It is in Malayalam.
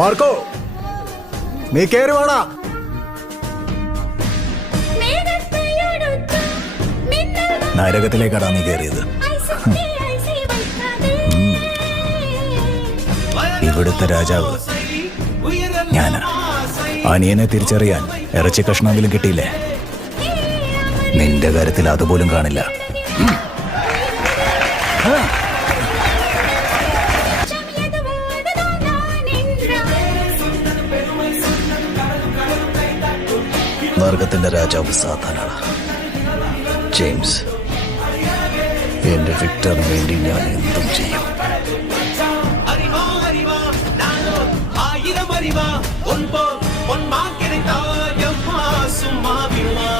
മാർക്കോ, നീ കേറി വാടാ. നരകത്തിലേക്കാടാ നീ കയറിയത്. ഇവിടുത്തെ രാജാവ് ഞാനാ. അനിയനെ തിരിച്ചറിയാൻ ഇറച്ചി കഷ്ണമെങ്കിലും കിട്ടിയില്ലേ? നിന്റെ കാര്യത്തിൽ അതുപോലും കാണില്ല. നരകത്തിന്റെ രാജാവ് സാത്താനാണ് ജെയിംസ്. എന്റെ വിക്ടറിന് വേണ്ടി ഞാൻ എന്തും ചെയ്യും. பொன் மாக்கிறதா எம்மா சும்மா விடுமா